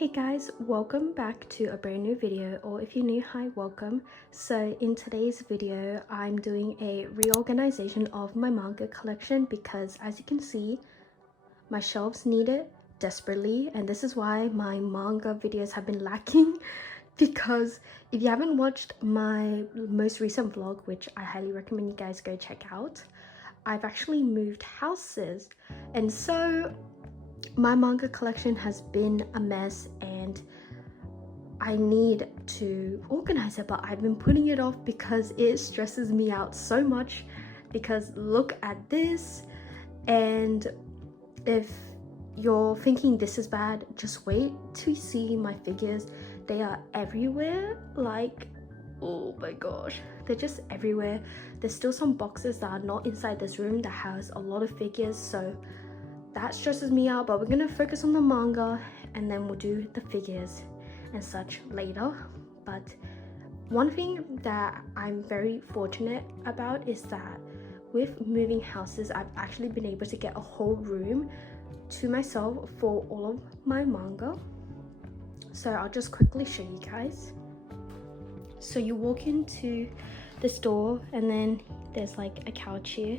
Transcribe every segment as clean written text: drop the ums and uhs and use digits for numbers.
Hey guys, welcome back to a brand new video, or if you're new, hi, welcome. So in today's video I'm doing a reorganization of my manga collection because, as you can see, my shelves need it desperately, and this is why my manga videos have been lacking. Because if you haven't watched my most recent vlog, which I highly recommend you guys go check out, I've actually moved houses, and so my manga collection has been a mess and I need to organize it, but I've been putting it off because it stresses me out so much. Because look at this, and if you're thinking this is bad, just wait to see my figures. They are everywhere, like, oh my gosh, they're just everywhere. There's still some boxes that are not inside this room that has a lot of figures, so that stresses me out. But we're gonna focus on the manga and then we'll do the figures and such later. But one thing that I'm very fortunate about is that with moving houses, I've actually been able to get a whole room to myself for all of my manga. So I'll just quickly show you guys. So you walk into the store and then there's like a couch here,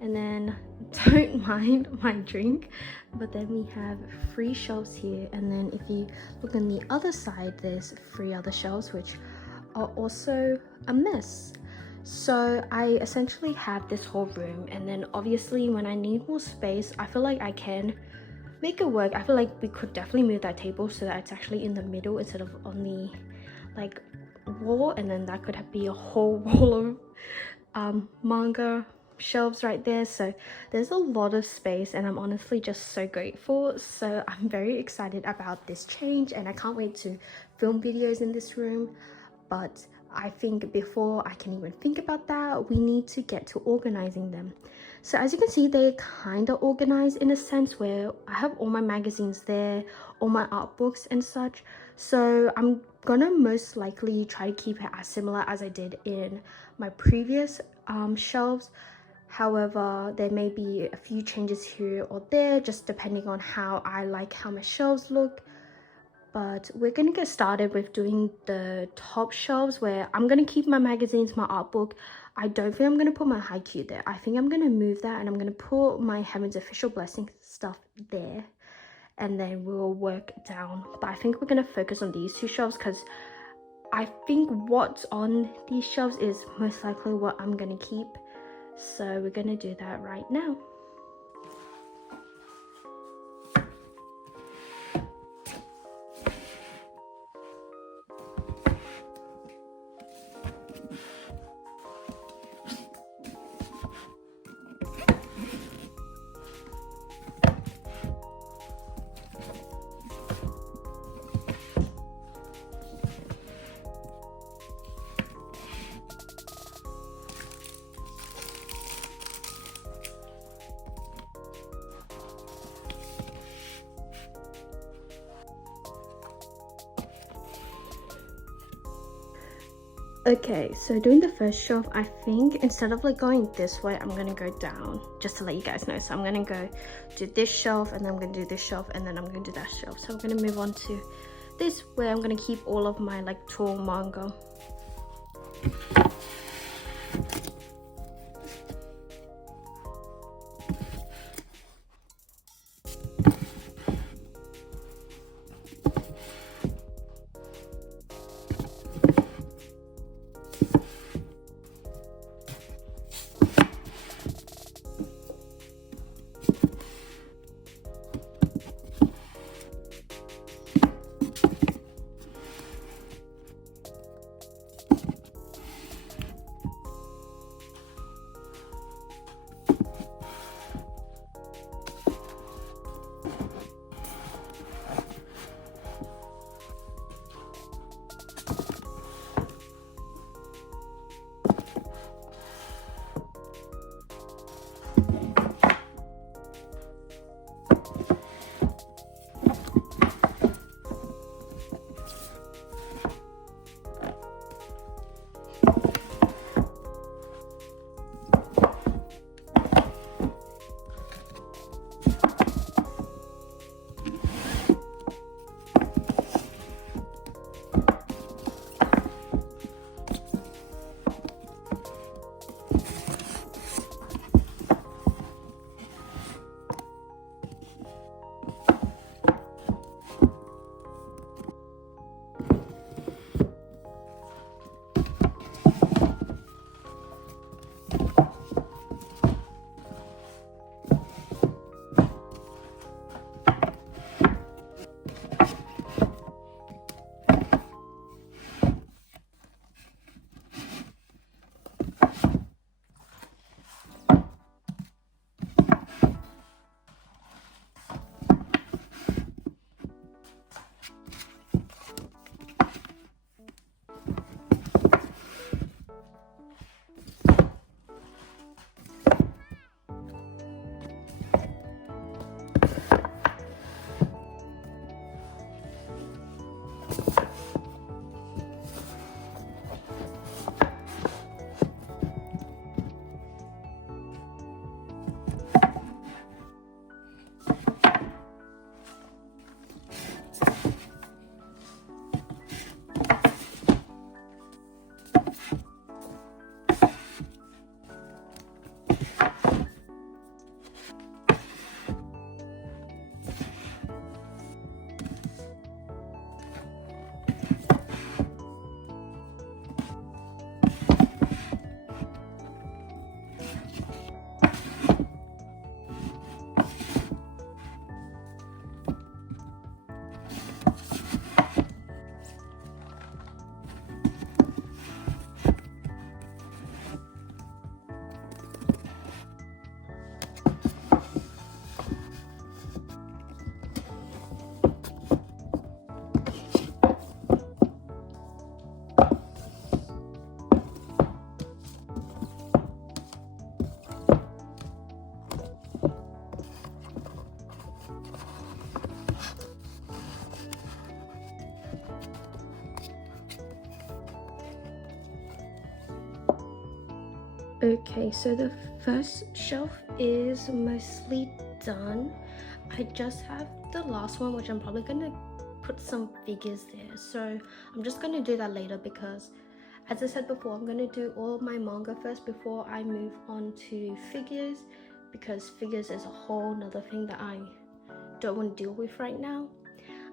and then don't mind my drink, but then we have 3 shelves here, and then if you look on the other side there's 3 other shelves which are also a mess. So I essentially have this whole room, and then obviously when I need more space, I feel like I can make it work. I feel like we could definitely move that table so that it's actually in the middle instead of on the like wall, and then that could be a whole wall of manga shelves right there. So there's a lot of space and I'm honestly just so grateful. So I'm very excited about this change and I can't wait to film videos in this room. But I think before I can even think about that, we need to get to organizing them. So as you can see, they're kind of organized in a sense where I have all my magazines there, all my art books and such. So I'm gonna most likely try to keep it as similar as I did in my previous shelves. However, there may be a few changes here or there, just depending on how I like how my shelves look. But we're gonna get started with doing the top shelves, where I'm gonna keep my magazines, my art book. I don't think I'm gonna put my haiku there. I think I'm gonna move that and I'm gonna put my Heaven's Official Blessing stuff there, and then we'll work down. But I think we're gonna focus on these 2 shelves because I think what's on these shelves is most likely what I'm gonna keep. So we're gonna do that right now. Okay, so doing the first shelf, I think instead of like going this way, I'm gonna go down, just to let you guys know. So I'm gonna go do this shelf, and then I'm gonna do this shelf, and then I'm gonna do that shelf. So I'm gonna move on to this, where I'm gonna keep all of my like tall manga. Okay, so the first shelf is mostly done. I just have the last one, which I'm probably gonna put some figures there. So I'm just gonna do that later because, as I said before, I'm gonna do all of my manga first before I move on to figures, because figures is a whole nother thing that I don't want to deal with right now.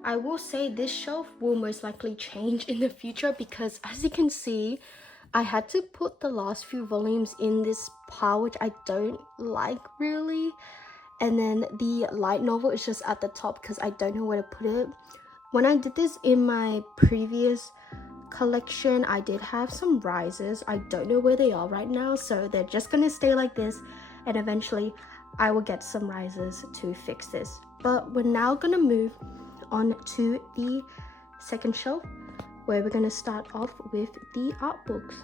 I will say this shelf will most likely change in the future because, as you can see, I had to put the last few volumes in this pile, which I don't like really. And then the light novel is just at the top because I don't know where to put it. When I did this in my previous collection, I did have some rises. I don't know where they are right now, so they're just gonna stay like this, and eventually I will get some rises to fix this. But we're now gonna move on to the second shelf, where we're gonna start off with the art books.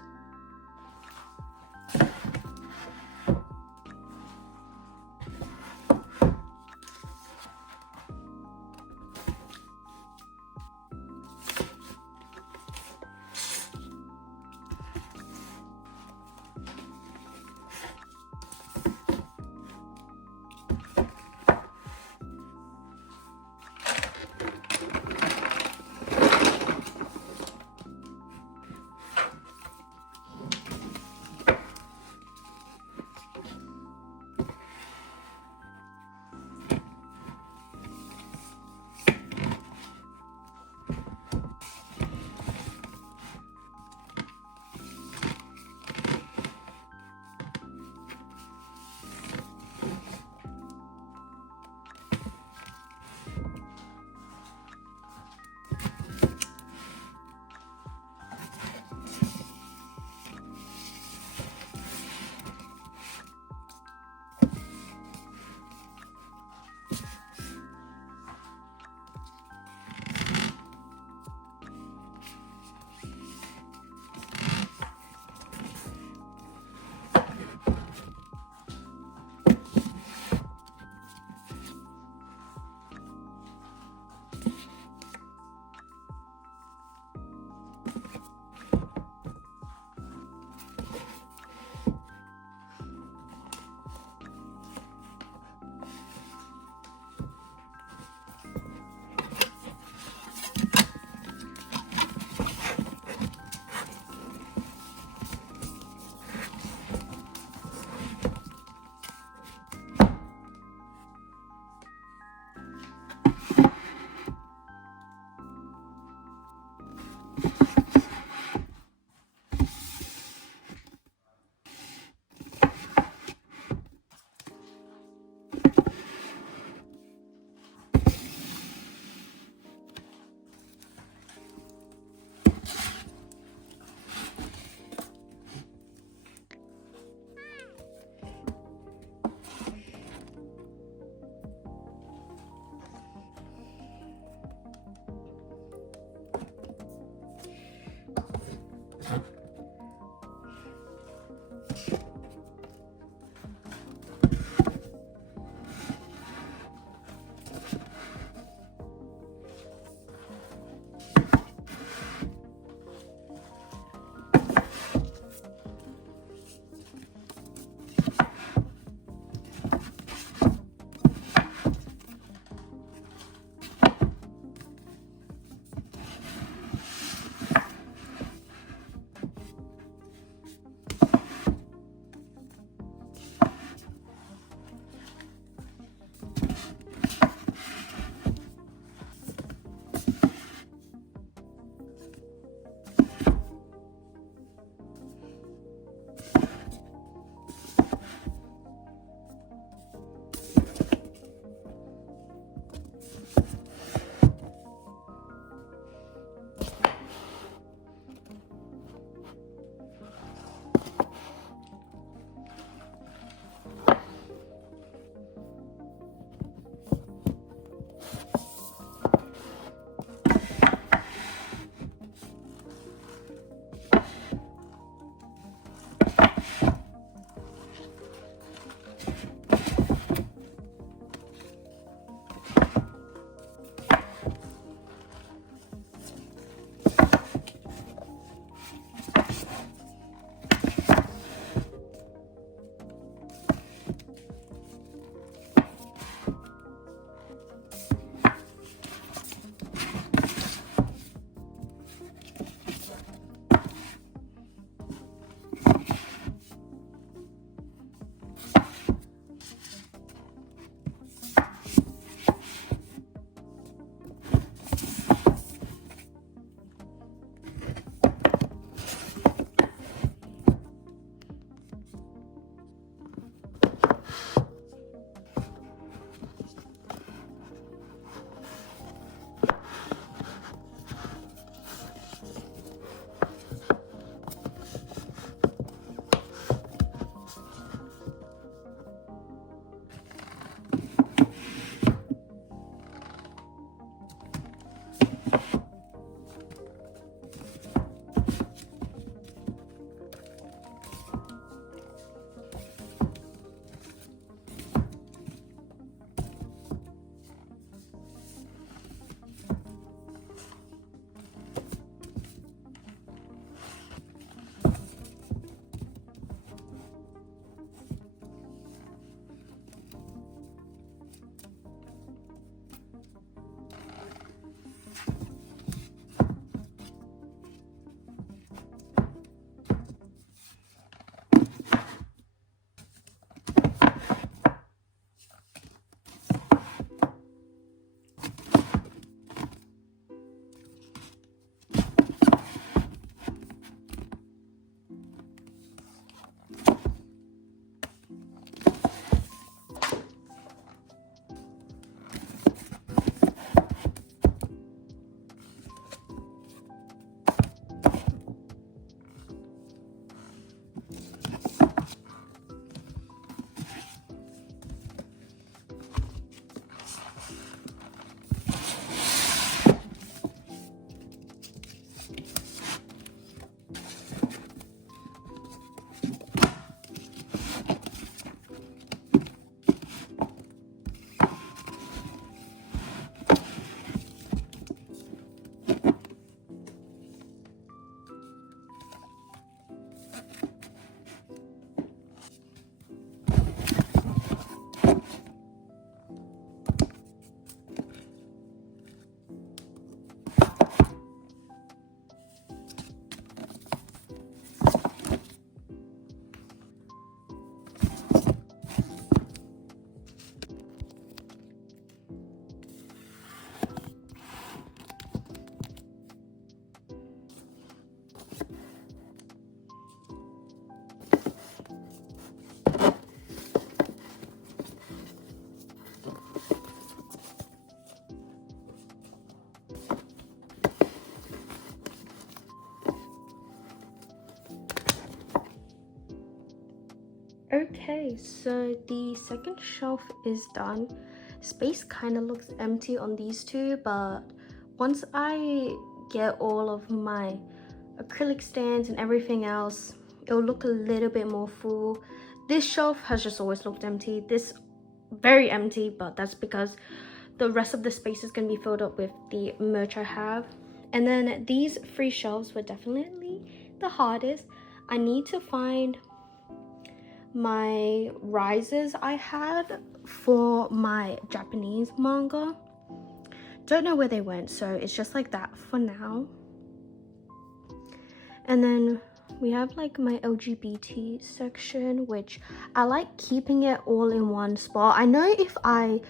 Okay, so the second shelf is done. Space kind of looks empty on these two, but once I get all of my acrylic stands and everything else, it'll look a little bit more full. This shelf has just always looked empty. This very empty, but that's because the rest of the space is going to be filled up with the merch I have. And then these 3 shelves were definitely the hardest. I need to find my rises I had for my Japanese manga. Don't know where they went, so it's just like that for now. And then we have like my LGBT section, which I like keeping it all in one spot. I know if I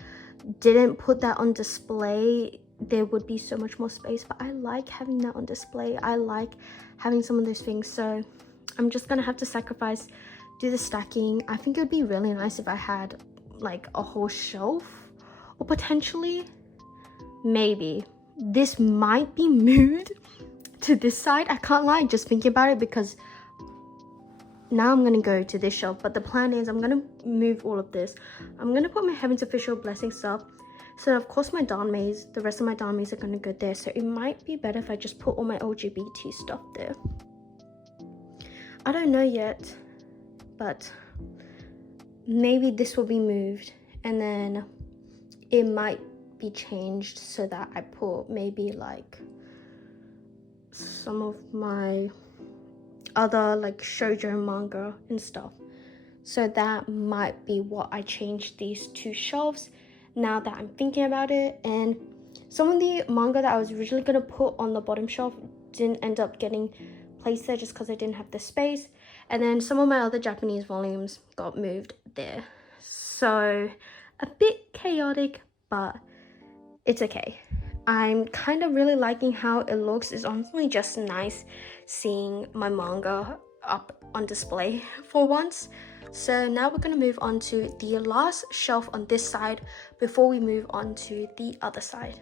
didn't put that on display, there would be so much more space, but I like having that on display. I like having some of those things, so I'm just gonna have to sacrifice, do the stacking. I think it would be really nice if I had like a whole shelf, or potentially maybe this might be moved to this side. I can't lie, just thinking about it, because now I'm gonna go to this shelf, but the plan is I'm gonna move all of this. I'm gonna put my Heaven's Official Blessing stuff. So of course my Danmeis, the rest of my Danmeis are gonna go there. So it might be better if I just put all my LGBT stuff there. I don't know yet, but maybe this will be moved, and then it might be changed so that I put maybe like some of my other like shoujo manga and stuff. So that might be what I changed these 2 shelves, now that I'm thinking about it. And some of the manga that I was originally gonna put on the bottom shelf didn't end up getting placed there just because I didn't have the space. And then some of my other Japanese volumes got moved there. So a bit chaotic, but it's okay. I'm kind of really liking how it looks. It's honestly just nice seeing my manga up on display for once. So now we're going to move on to the last shelf on this side before we move on to the other side.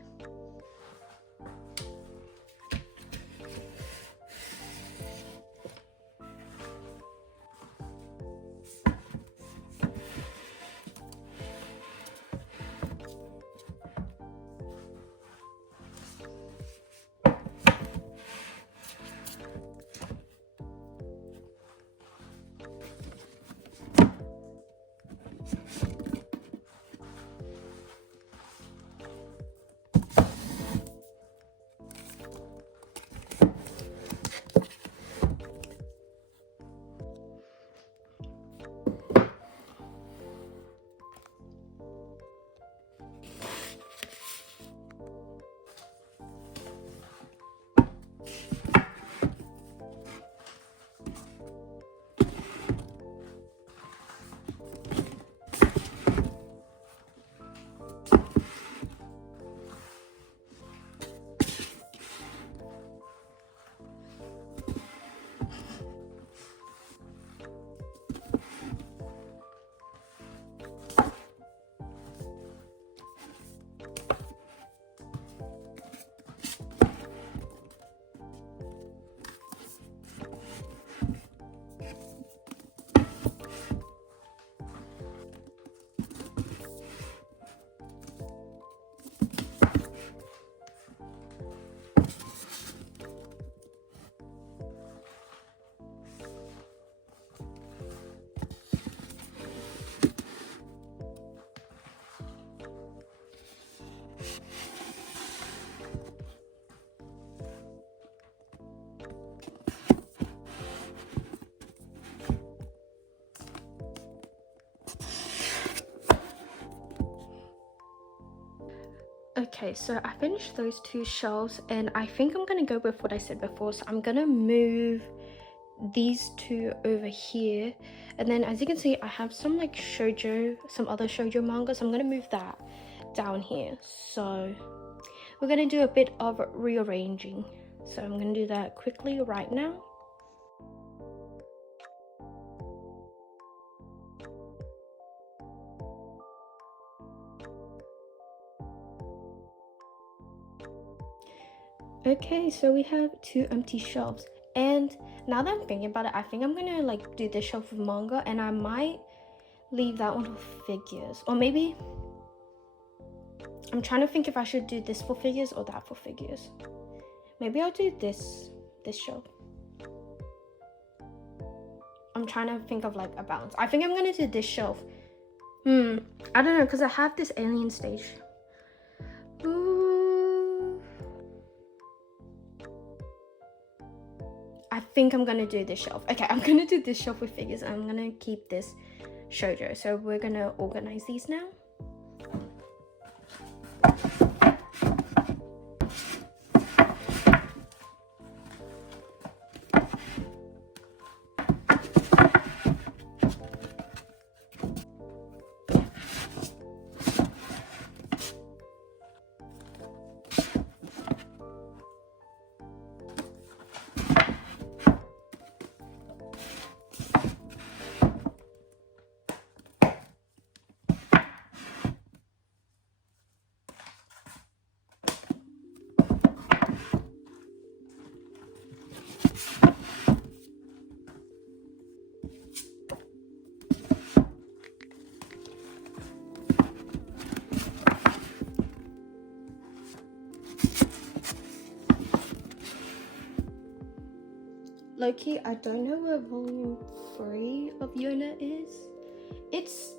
Okay, so I finished those 2 shelves, and I think I'm gonna go with what I said before. So I'm gonna move these 2 over here, and then as you can see I have some like shoujo, some other shoujo manga, so I'm gonna move that down here. So we're gonna do a bit of rearranging, so I'm gonna do that quickly right now. Okay, so we have 2 empty shelves, and now that I'm thinking about it, I think I'm gonna like do this shelf of manga, and I might leave that one for figures, or maybe I'm trying to think if I should do this for figures or that for figures. Maybe I'll do this shelf. I'm trying to think of like a balance. I think I'm gonna do this shelf. I don't know, because I have this alien stage. Ooh. I think I'm gonna do this shelf. Okay, I'm gonna do this shelf with figures. I'm gonna keep this shoujo. So we're gonna organize these now. Low-key, I don't know where volume 3 of Yona is. It's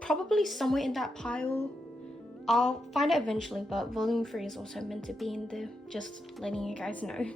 probably somewhere in that pile. I'll find it eventually, but volume 3 is also meant to be in there. Just letting you guys know.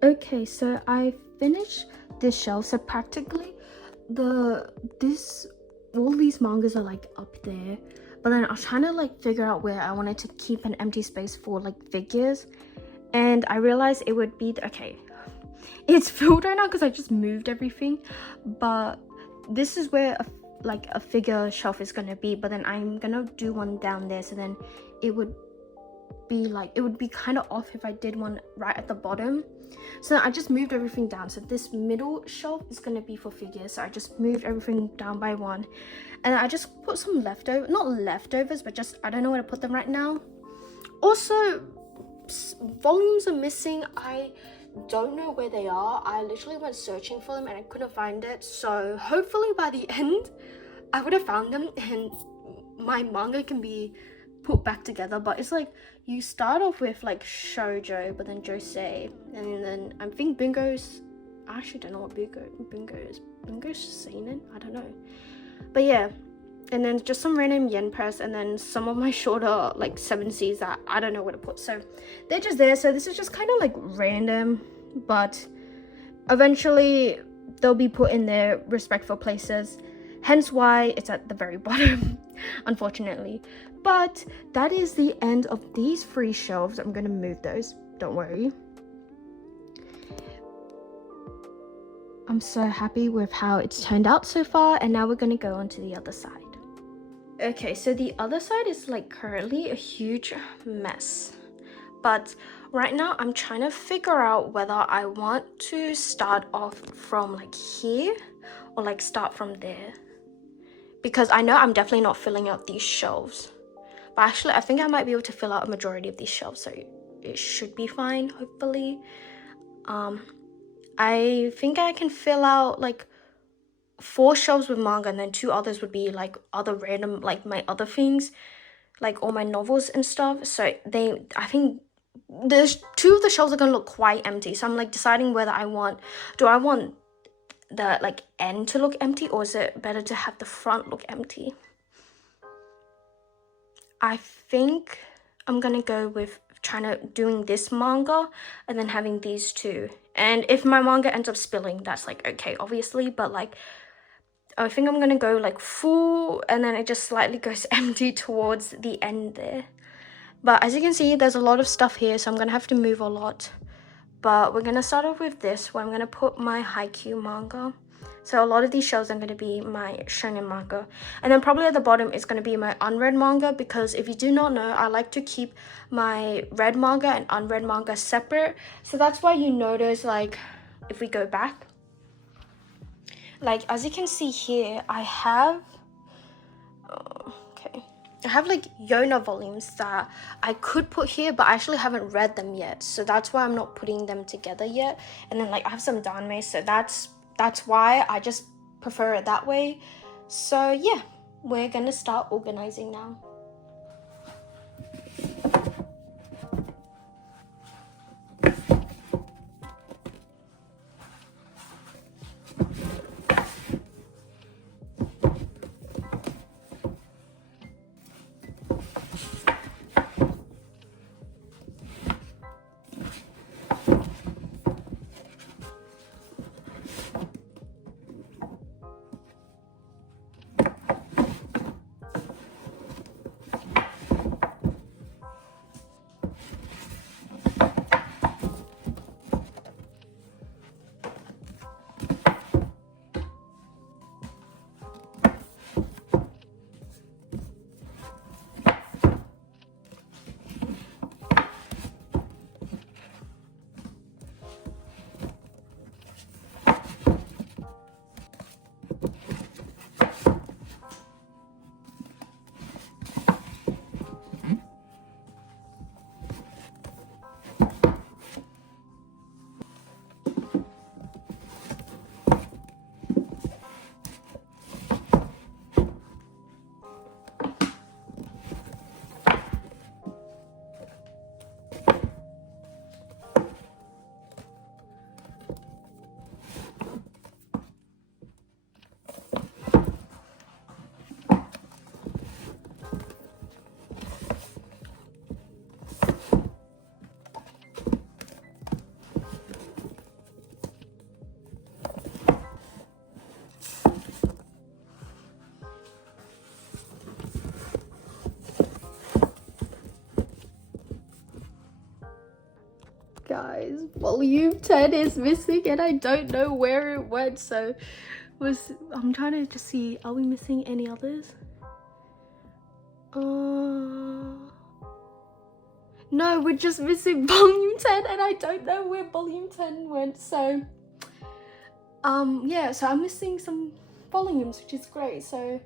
Okay, so I finished this shelf. So practically all these mangas are like up there, but then I was trying to like figure out where I wanted to keep an empty space for like figures, and I realized it would be okay, it's filled right now because I just moved everything, but this is where a figure shelf is gonna be, but then I'm gonna do one down there, so then it would be kind of off if I did one right at the bottom. So I just moved everything down. So this middle shelf is going to be for figures. So I just moved everything down by one, and I just put some not leftovers, but just I don't know where to put them right now. Also, volumes are missing. I don't know where they are. I literally went searching for them and I couldn't find it. So hopefully by the end I would have found them and my manga can be put back together. But it's like you start off with like shoujo, but then josei, and then I think bingo's, I actually don't know what bingo is. Bingo's seinen? I don't know. But yeah, and then just some random yen press, and then some of my shorter like 7Cs that I don't know where to put, so they're just there. So this is just kind of like random, but eventually they'll be put in their respectful places, hence why it's at the very bottom unfortunately. But that is the end of these 3 shelves. I'm gonna move those, don't worry. I'm so happy with how it's turned out so far, and now we're gonna go on to the other side. Okay, so the other side is like currently a huge mess, but right now I'm trying to figure out whether I want to start off from like here or like start from there, because I know I'm definitely not filling out these shelves, but actually I think I might be able to fill out a majority of these shelves, so it should be fine, hopefully. I think I can fill out like 4 shelves with manga, and then 2 others would be like other random, like my other things, like all my novels and stuff. So I think there's 2 of the shelves are gonna look quite empty, so I'm like deciding whether do I want the like end to look empty, or is it better to have the front look empty? I think I'm gonna go with doing this manga and then having these 2 And if my manga ends up spilling, that's like okay, obviously, but like I think I'm gonna go like full, and then it just slightly goes empty towards the end there. But as you can see, there's a lot of stuff here, so I'm gonna have to move a lot. But we're gonna start off with this, where I'm gonna put my Haikyuu manga. So a lot of these shelves are going to be my shonen manga. And then probably at the bottom is going to be my unread manga, because if you do not know, I like to keep my read manga and unread manga separate. So that's why you notice, like, if we go back, like, as you can see here, I have, I have like Yona volumes that I could put here, but I actually haven't read them yet. So that's why I'm not putting them together yet. And then like I have some Danmei, so that's why I just prefer it that way. So yeah, we're gonna start organizing now. Guys, volume 10 is missing and I don't know where it went, so I'm trying to just see, are we missing any others? No, we're just missing volume 10 and I don't know where volume 10 went, so yeah, so I'm missing some volumes, which is great. So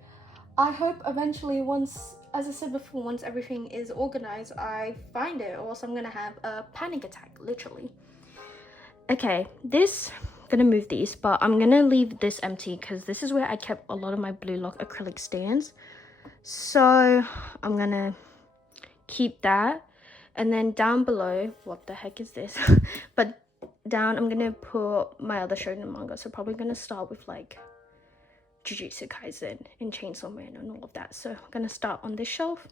I hope eventually, once, as I said before, once everything is organized, I find it, or else I'm gonna have a panic attack, literally. Okay, I'm gonna move these, but I'm gonna leave this empty because this is where I kept a lot of my Blue Lock acrylic stands. So I'm gonna keep that. And then down below, what the heck is this? But down, I'm gonna put my other shonen manga. So probably gonna start with like Jujutsu Kaisen and Chainsaw Man and all of that. So I'm gonna start on this shelf.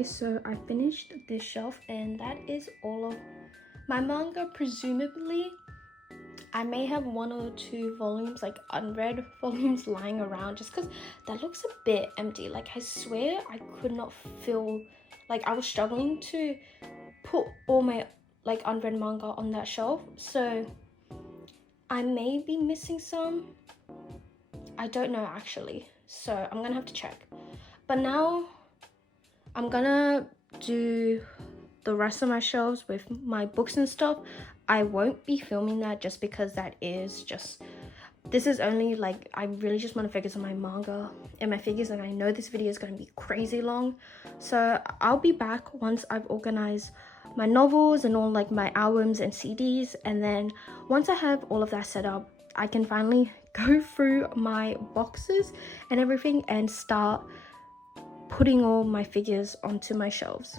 Okay, so I finished this shelf and that is all of my manga. Presumably I may have 1 or 2 volumes, like unread volumes, lying around, just because that looks a bit empty. Like, I swear I could not feel, like, I was struggling to put all my like unread manga on that shelf, so I may be missing some. I don't know actually, so I'm gonna have to check. But now I'm gonna do the rest of my shelves with my books and stuff. I won't be filming that just because that is just, this is only like, I really just want to focus on my manga and my figures, and I know this video is going to be crazy long, so I'll be back once I've organized my novels and all like my albums and CDs, and then once I have all of that set up, I can finally go through my boxes and everything and start putting all my figures onto my shelves.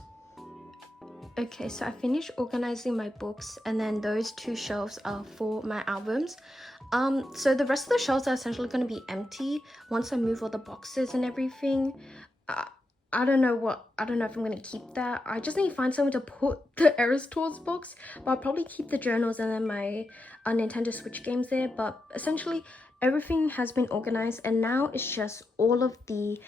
Okay, so I finished organizing my books, and then those 2 shelves are for my albums. So the rest of the shelves are essentially going to be empty once I move all the boxes and everything. I don't know if I'm going to keep that. I just need to find somewhere to put the Eras Tours box, but I'll probably keep the journals and then my Nintendo Switch games there. But essentially everything has been organized, and now it's just all of the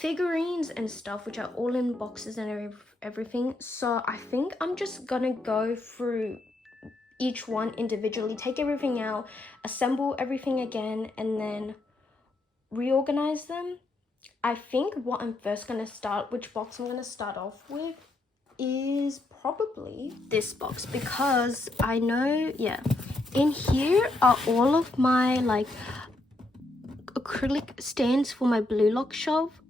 figurines and stuff, which are all in boxes and everything. So I think I'm just gonna go through each one individually, take everything out, assemble everything again, and then reorganize them. I think what I'm first gonna start, which box I'm gonna start off with, is probably this box, because I know, yeah, in here are all of my like acrylic stands for my Blue Lock shelf.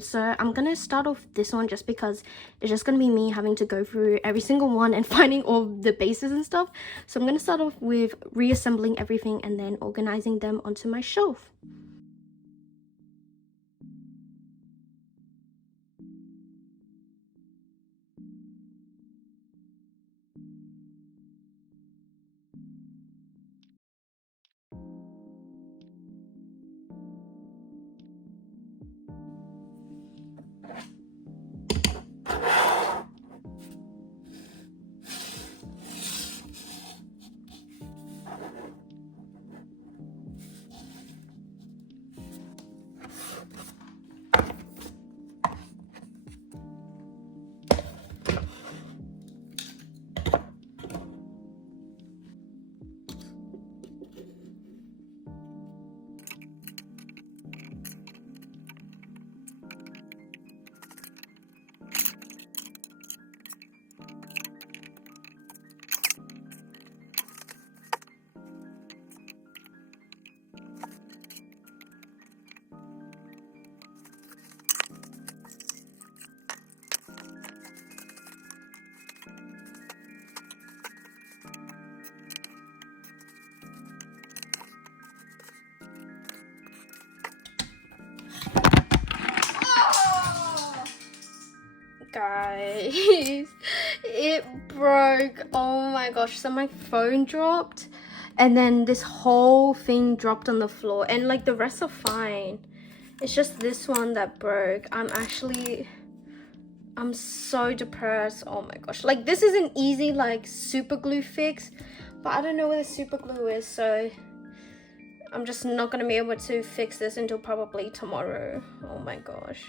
So I'm gonna start off this one just because it's just gonna be me having to go through every single one and finding all the bases and stuff. So I'm gonna start off with reassembling everything and then organizing them onto my shelf. Guys, it broke. Oh my gosh. So my phone dropped, and then this whole thing dropped on the floor, and like the rest are fine. It's just this one that broke. I'm so depressed. Oh my gosh. Like, this is an easy like super glue fix, but I don't know where the super glue is, so I'm just not gonna be able to fix this until probably tomorrow. Oh my gosh.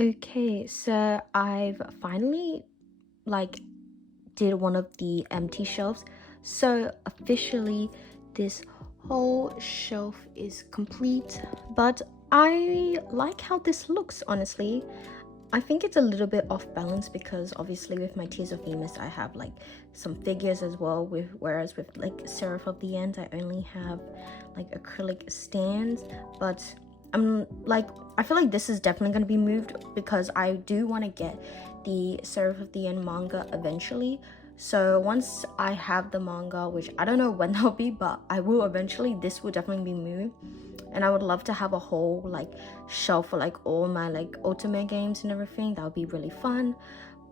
Okay, so I've finally like did one of the empty shelves. So officially this whole shelf is complete, but I like how this looks, honestly. I think it's a little bit off balance because obviously with my Tears of Venus I have like some figures as well, whereas with like Seraph of the End I only have like acrylic stands. But I'm like, I feel like this is definitely going to be moved because I do want to get the Seraph of the End manga eventually. So once I have the manga, which I don't know when that'll be, but I will eventually, this will definitely be moved. And I would love to have a whole like shelf for like all my like ultimate games and everything. That would be really fun.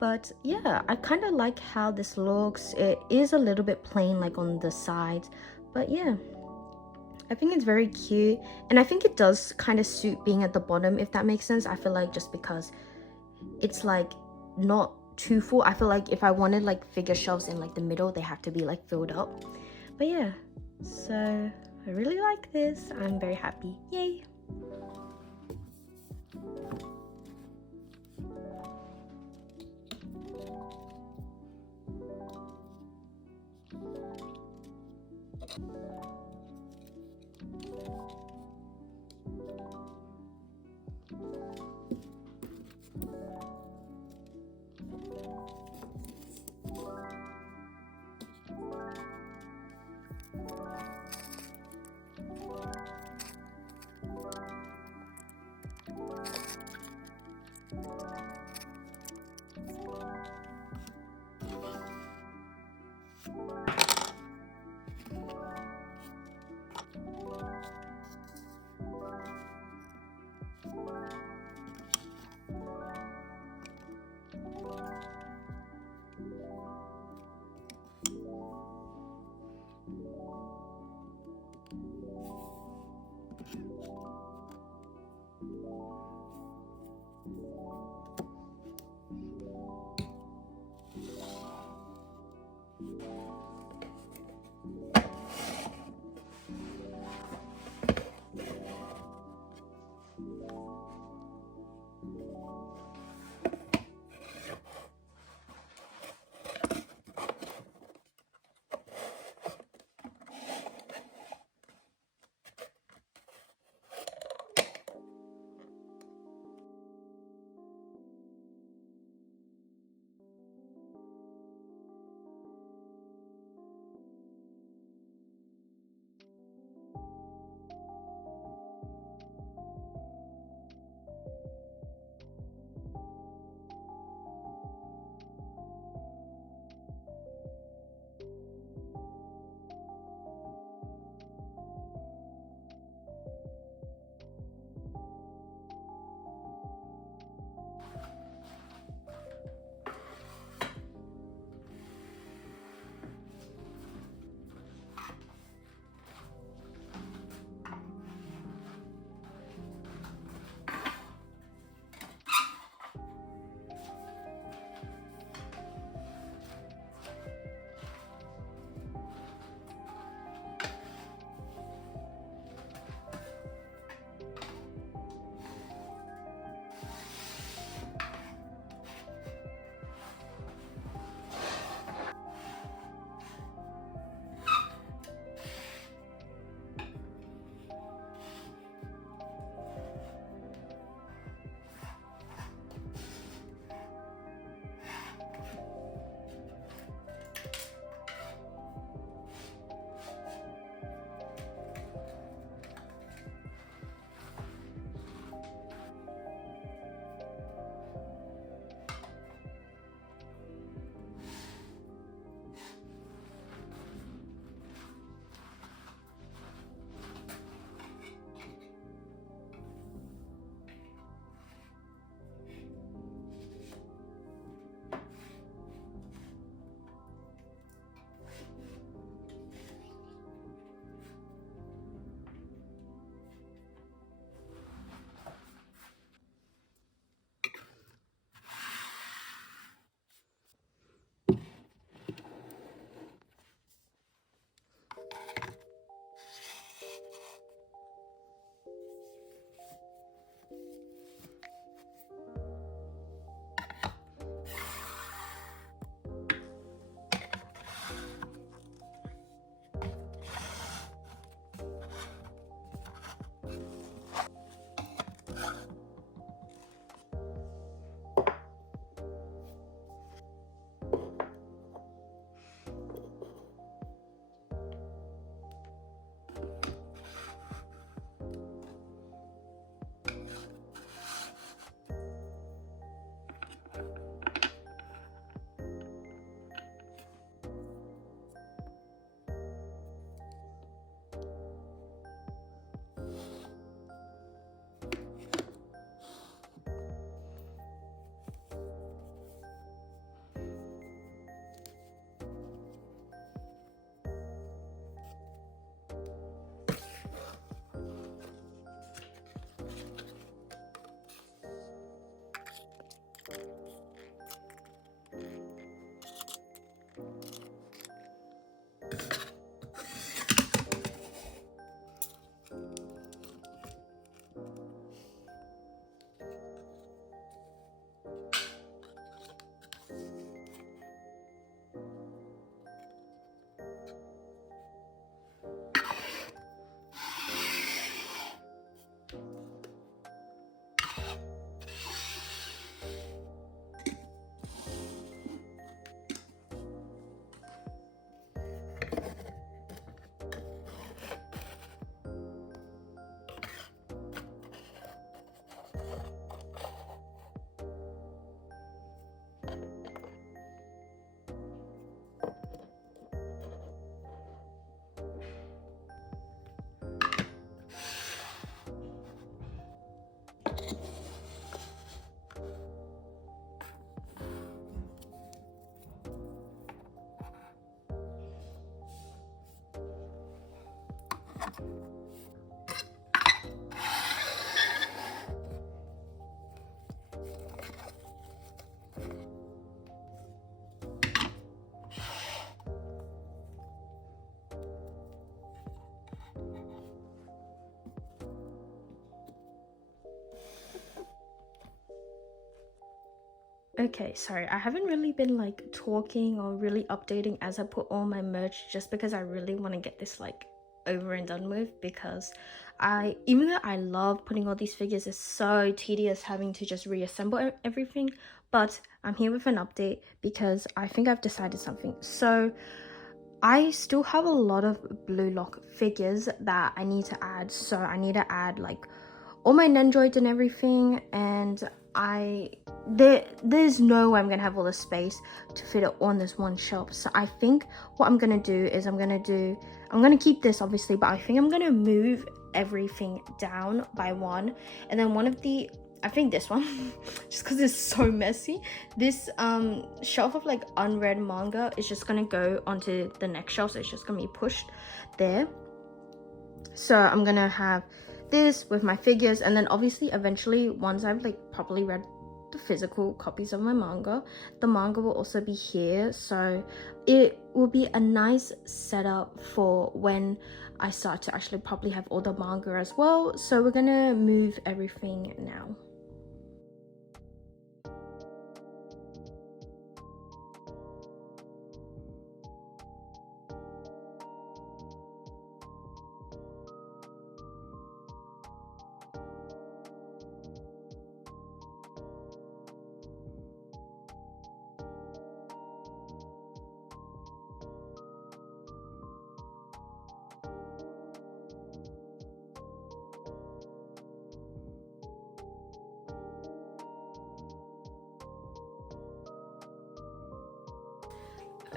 But yeah, I kind of like how this looks. It is a little bit plain like on the sides, but yeah, I think it's very cute. And I think it does kind of suit being at the bottom, if that makes sense. I feel like just because it's like not too full, I feel like if I wanted like figure shelves in like the middle, they have to be like filled up. But yeah, so I really like this. I'm very happy. Yay! Okay, sorry, I haven't really been like talking or really updating as I put all my merch, just because I really want to get this like over and done with, because even though I love putting all these figures, it's so tedious having to just reassemble everything. But I'm here with an update because I think I've decided something. So I still have a lot of Blue Lock figures that I need to add. So I need to add like all my Nendroids and everything, and there's no way I'm gonna have all the space to fit it on this one shelf. So I think what I'm gonna do is I'm gonna keep this obviously, but I think I'm gonna move everything down by one, and then I think this one just because it's so messy, this shelf of like unread manga is just gonna go onto the next shelf, so it's just gonna be pushed there. So I'm gonna have this with my figures, and then obviously eventually, once I've like properly read the physical copies of my manga, the manga will also be here, so it will be a nice setup for when I start to actually probably have all the manga as well. So we're gonna move everything now.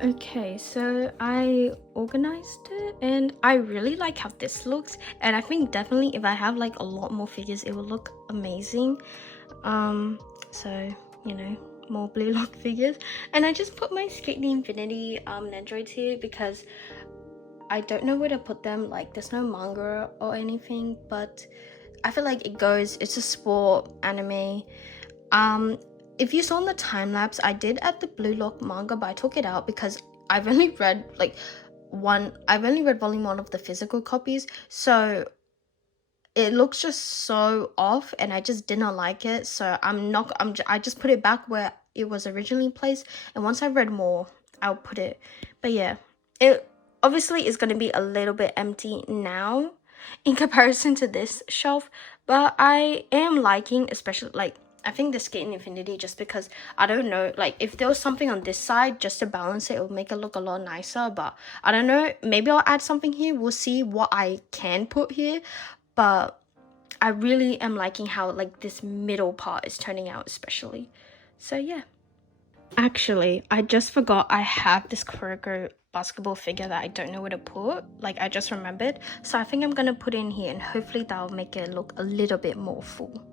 Okay, so I organized it and I really like how this looks, and I think definitely if I have like a lot more figures it will look amazing. So you know, more Blue Lock figures, and I just put my Skate the Infinity Nendroids here because I don't know where to put them. Like there's no manga or anything, but I feel like it's a sport anime. If you saw in the time lapse, I did add the Blue Lock manga, but I took it out because I've only read volume 1 of the physical copies, so it looks just so off and I just didn't like it. So I just put it back where it was originally placed, and once I've read more I'll put it. But yeah, it obviously is going to be a little bit empty now in comparison to this shelf, but I am liking, especially like I think the Skate in Infinity, just because I don't know, like if there was something on this side just to balance it, it would make it look a lot nicer. But I don't know, maybe I'll add something here. We'll see what I can put here. But I really am liking how like this middle part is turning out, especially. So yeah. Actually, I just forgot I have this Kuroko basketball figure that I don't know where to put. Like I just remembered. So I think I'm gonna put it in here, and hopefully that'll make it look a little bit more full.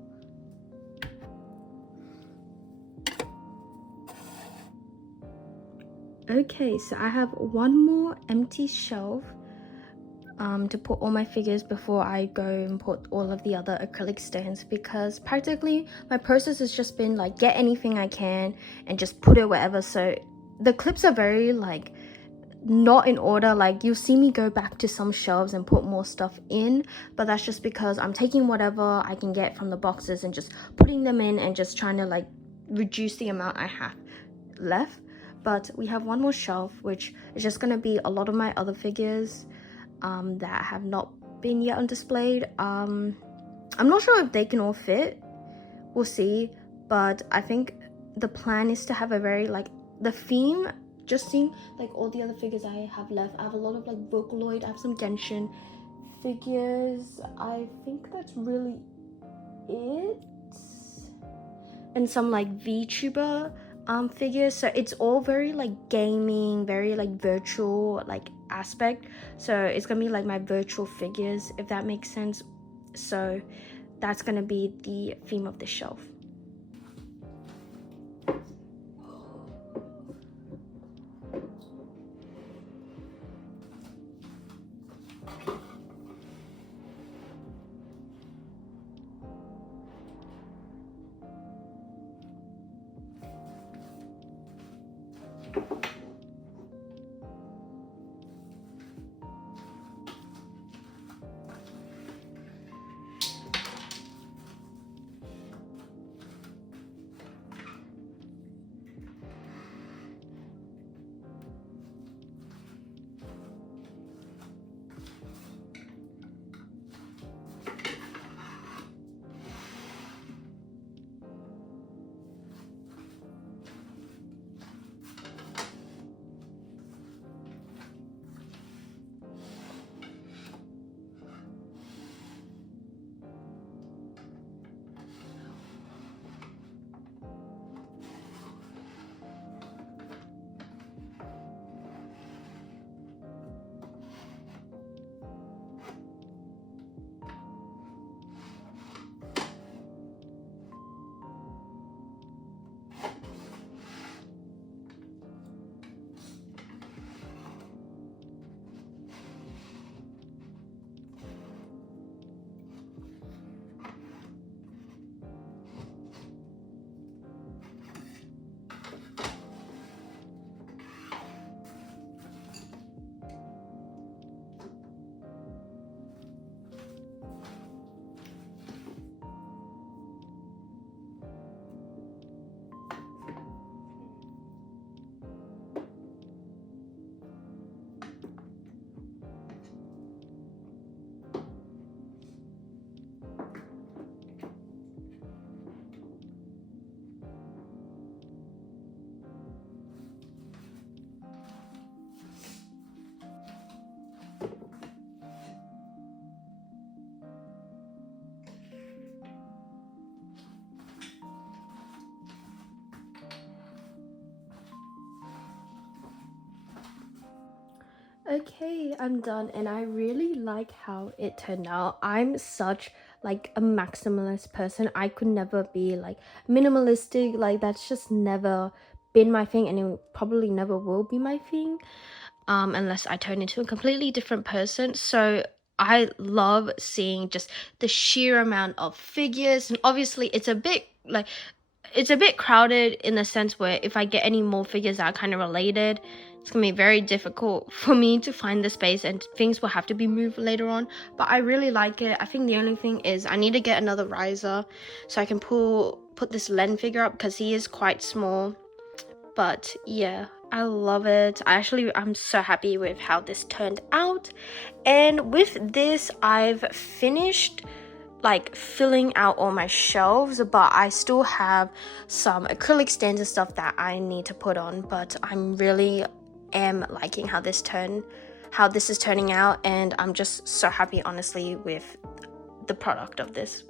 Okay, so I have one more empty shelf to put all my figures before I go and put all of the other acrylic stones, because practically my process has just been like get anything I can and just put it wherever. So the clips are very like not in order. Like you'll see me go back to some shelves and put more stuff in, but that's just because I'm taking whatever I can get from the boxes and just putting them in and just trying to like reduce the amount I have left. But we have one more shelf, which is just gonna be a lot of my other figures that have not been yet on display. I'm not sure if they can all fit, we'll see, but I think the plan is to have a very like the theme, just seeing like all the other figures I have left. I have a lot of like Vocaloid, I have some Genshin figures, I think that's really it, and some like VTuber figures. So it's all very like gaming, very like virtual like aspect. So it's gonna be like my virtual figures, if that makes sense. So that's gonna be the theme of the shelf. Okay, I'm done, and I really like how it turned out. I'm such like a maximalist person. I could never be like minimalistic. Like that's just never been my thing, and it probably never will be my thing unless I turn into a completely different person. So I love seeing just the sheer amount of figures, and obviously it's a bit like it's a bit crowded in the sense where if I get any more figures that are kind of related, it's gonna be very difficult for me to find the space, and things will have to be moved later on. But I really like it. I think the only thing is I need to get another riser so I can put this Len figure up because he is quite small. But yeah, I love it. I'm so happy with how this turned out. And with this, I've finished like filling out all my shelves, but I still have some acrylic stands and stuff that I need to put on. But I'm really am liking how this is turning out, and I'm just so happy, honestly, with the product of this.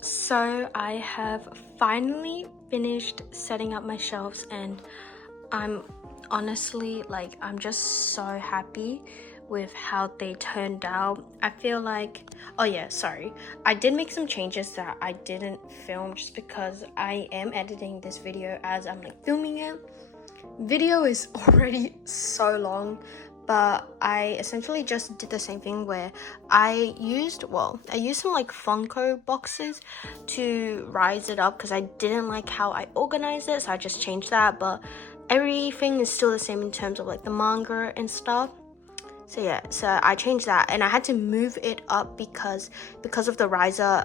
So I have finally finished setting up my shelves, and I'm honestly like I'm just so happy with how they turned out. I feel like, oh yeah, sorry, I did make some changes that I didn't film just because I am editing this video as I'm like filming it. Video is already so long, but I essentially just did the same thing where I used some like Funko boxes to rise it up because I didn't like how I organized it, so I just changed that. But everything is still the same in terms of like the manga and stuff. So yeah, so I changed that, and I had to move it up because of the riser.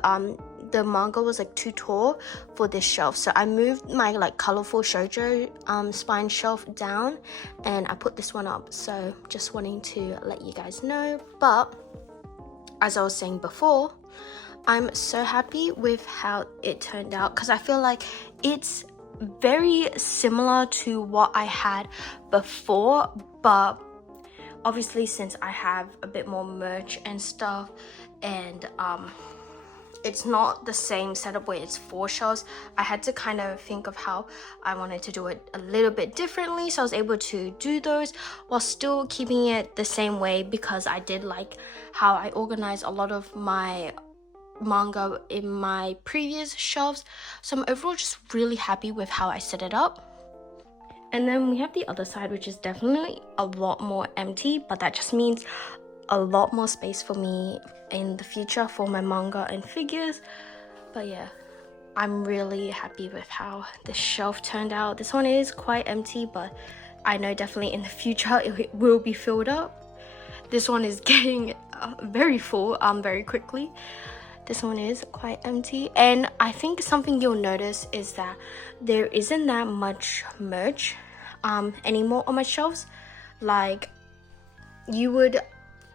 the manga was like too tall for this shelf, so I moved my like colorful shoujo spine shelf down and I put this one up. So just wanting to let you guys know. But as I was saying before, I'm so happy with how it turned out because I feel like it's very similar to what I had before, but obviously since I have a bit more merch and stuff, and it's not the same setup where it's 4 shelves, I had to kind of think of how I wanted to do it a little bit differently, so I was able to do those while still keeping it the same way because I did like how I organized a lot of my manga in my previous shelves. So I'm overall just really happy with how I set it up. And then we have the other side, which is definitely a lot more empty, but that just means a lot more space for me in the future for my manga and figures. But yeah, I'm really happy with how the shelf turned out. This one is quite empty, but I know definitely in the future it will be filled up. This one is getting very full very quickly. This one is quite empty, and I think something you'll notice is that there isn't that much merch anymore on my shelves. Like, you would,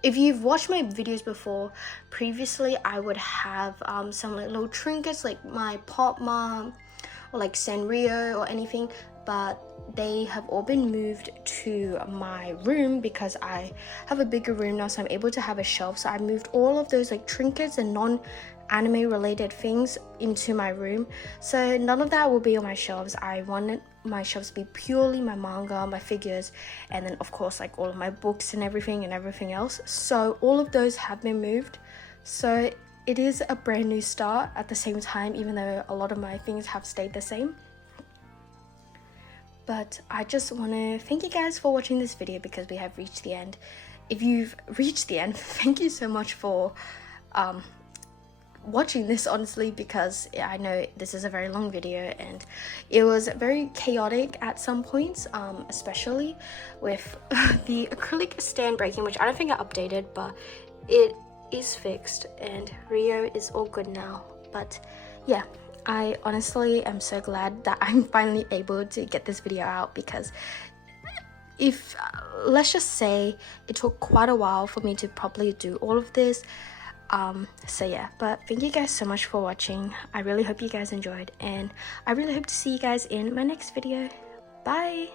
if you've watched my videos before, previously I would have some like little trinkets like my Pop Mom or like Sanrio or anything, but they have all been moved to my room because I have a bigger room now, so I'm able to have a shelf. So I moved all of those like trinkets and non-anime related things into my room, so none of that will be on my shelves. I wanted my shelves to be purely my manga, my figures, and then of course like all of my books and everything else. So all of those have been moved, so it is a brand new start at the same time, even though a lot of my things have stayed the same. But I just want to thank you guys for watching this video because we have reached the end. If you've reached the end, thank you so much for watching this, honestly, because I know this is a very long video and it was very chaotic at some points, especially with the acrylic stand breaking, which I don't think I updated, but it is fixed and Rio is all good now. But yeah, I honestly am so glad that I'm finally able to get this video out, because if let's just say it took quite a while for me to properly do all of this. So yeah, but thank you guys so much for watching. I really hope you guys enjoyed, and I really hope to see you guys in my next video. Bye.